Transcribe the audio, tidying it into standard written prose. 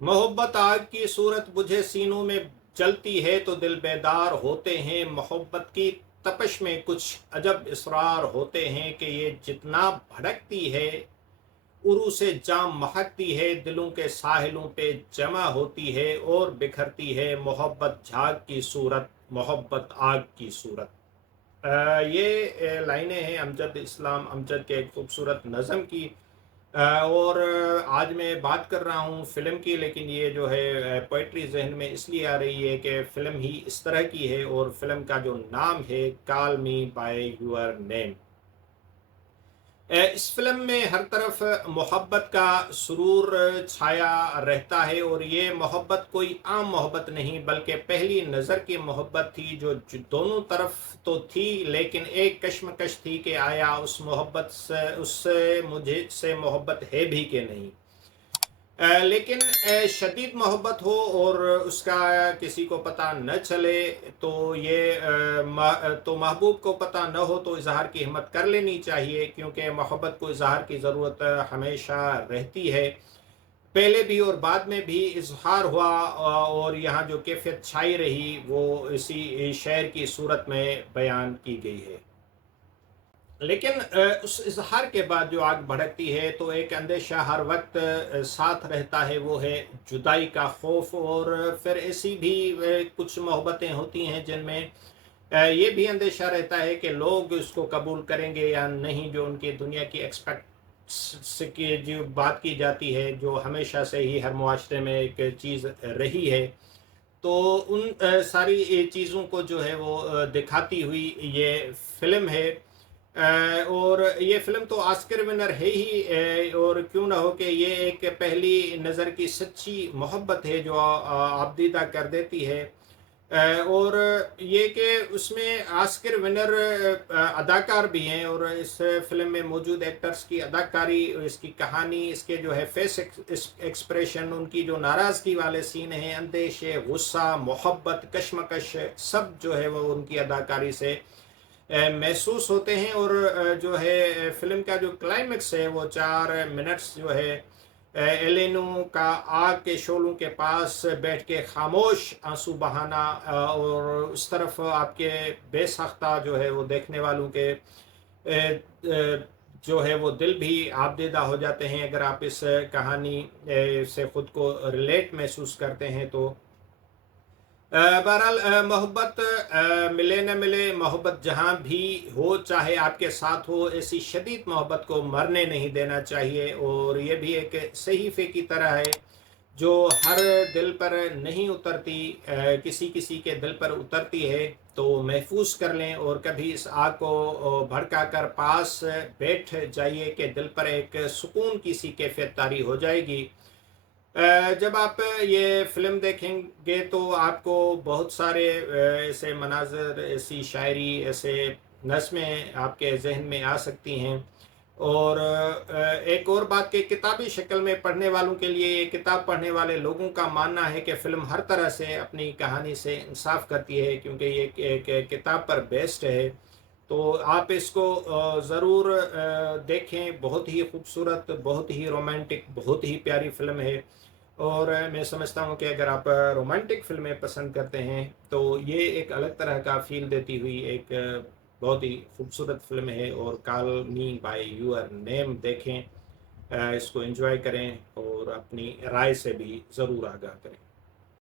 मोहब्बत आग की सूरत बुझे सीनों में जलती है तो दिल बेदार होते हैं। मोहब्बत की तपश में कुछ अजब इसरार होते हैं कि ये जितना भड़कती है उरू से जाम महकती है, दिलों के साहिलों पे जमा होती है और बिखरती है। मोहब्बत झाग की सूरत, मोहब्बत आग की सूरत। ये लाइनें हैं अमजद इस्लाम अमजद के एक खूबसूरत नज़म की। और आज मैं बात कर रहा हूँ फ़िल्म की, लेकिन ये जो है पोइट्री जहन में इसलिए आ रही है कि फ़िल्म ही इस तरह की है और फ़िल्म का जो नाम है call me by your name. इस फिल्म में हर तरफ मोहब्बत का सुरूर छाया रहता है और ये मोहब्बत कोई आम मोहब्बत नहीं बल्कि पहली नज़र की मोहब्बत थी जो दोनों तरफ तो थी, लेकिन एक कश्मकश थी कि आया उस मोहब्बत से उससे मुझे से मोहब्बत है भी कि नहीं। लेकिन शदीद मोहब्बत हो और उसका किसी को पता न चले तो तो महबूब को पता न हो तो इजहार की हिम्मत कर लेनी चाहिए, क्योंकि मोहब्बत को इजहार की ज़रूरत हमेशा रहती है। पहले भी और बाद में भी इजहार हुआ और यहाँ जो कैफियत छाई रही वो इसी शेर की सूरत में बयान की गई है। लेकिन उस इजहार के बाद जो आग भड़कती है तो एक अंदेशा हर वक्त साथ रहता है, वो है जुदाई का खौफ। और फिर ऐसी भी कुछ मोहब्बतें होती हैं जिनमें ये भी अंदेशा रहता है कि लोग उसको कबूल करेंगे या नहीं, जो उनकी दुनिया की एक्सपेक्ट की जो बात की जाती है, जो हमेशा से ही हर मुआशरे में एक चीज़ रही है। तो उन सारी चीज़ों को जो है वो दिखाती हुई ये फिल्म है। और ये फिल्म तो ऑस्कर विनर है ही। और क्यों ना हो कि ये एक पहली नज़र की सच्ची मोहब्बत है जो आबदीदा कर देती है। और ये कि उसमें ऑस्कर विनर अदाकार भी हैं और इस फिल्म में मौजूद एक्टर्स की अदाकारी, इसकी कहानी, इसके जो है फेस एक्सप्रेशन, उनकी जो नाराज़गी वाले सीन हैं, अंदेशे, गुस्सा, मोहब्बत, कश्मकश, सब जो है वो उनकी अदाकारी से महसूस होते हैं। और जो है फिल्म का जो क्लाइमेक्स है वो 4 मिनट्स जो है एलेनो का आग के शोलों के पास बैठ के खामोश आंसू बहाना, और उस तरफ आपके बेसाख्ता जो है वो देखने वालों के जो है वो दिल भी आबदेदा हो जाते हैं अगर आप इस कहानी से ख़ुद को रिलेट महसूस करते हैं तो। बहरहाल मोहब्बत मिले न मिले, मोहब्बत जहाँ भी हो, चाहे आपके साथ हो, ऐसी शदीद मोहब्बत को मरने नहीं देना चाहिए। और ये भी एक सहीफ़े की तरह है जो हर दिल पर नहीं उतरती, किसी किसी के दिल पर उतरती है। तो महफूज कर लें और कभी इस आग को भड़का कर पास बैठ जाइए कि दिल पर एक सुकून की सी कैफियत तारी हो जाएगी। जब आप ये फ़िल्म देखेंगे तो आपको बहुत सारे ऐसे मनाज़र, ऐसी शायरी, ऐसे नज़्में आपके ज़हन में आ सकती हैं। और एक और बात कि किताबी शक्ल में पढ़ने वालों के लिए, ये किताब पढ़ने वाले लोगों का मानना है कि फ़िल्म हर तरह से अपनी कहानी से इंसाफ़ करती है, क्योंकि ये एक किताब पर बेस्ड है। तो आप इसको ज़रूर देखें। बहुत ही खूबसूरत, बहुत ही रोमांटिक, बहुत ही प्यारी फ़िल्म है। और मैं समझता हूँ कि अगर आप रोमांटिक फ़िल्में पसंद करते हैं तो ये एक अलग तरह का फ़ील देती हुई एक बहुत ही खूबसूरत फ़िल्म है। और call me by your name देखें, इसको एंजॉय करें और अपनी राय से भी ज़रूर आगाह करें।